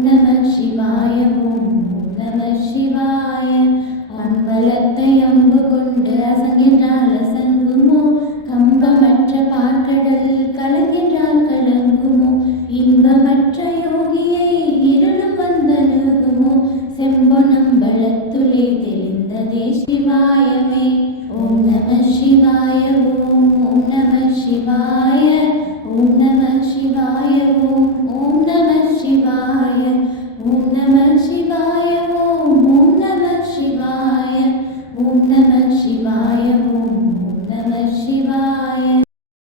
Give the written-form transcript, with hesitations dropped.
நம சிவாய ஓம் நம சிவாய. அம்பலத்தை அம்பு கொண்டு அசங்கின்றால் அசங்குமோ, கம்பமற்ற பார்க்கடல் கலங்கின்றால் கலங்குமோ, இன்பமற்ற யோகியை இருளும் வந்தணுகுமோ, செம்பொனம்பலத்துளே தெரிந்ததே சிவாயமே. ஓம் நம சிவாய ஓம் ஓம் நம சிவாய ஓம் நம சிவாய ஓம் ஓம் நம சிவாய ஓம் நம சிவாய ஓம்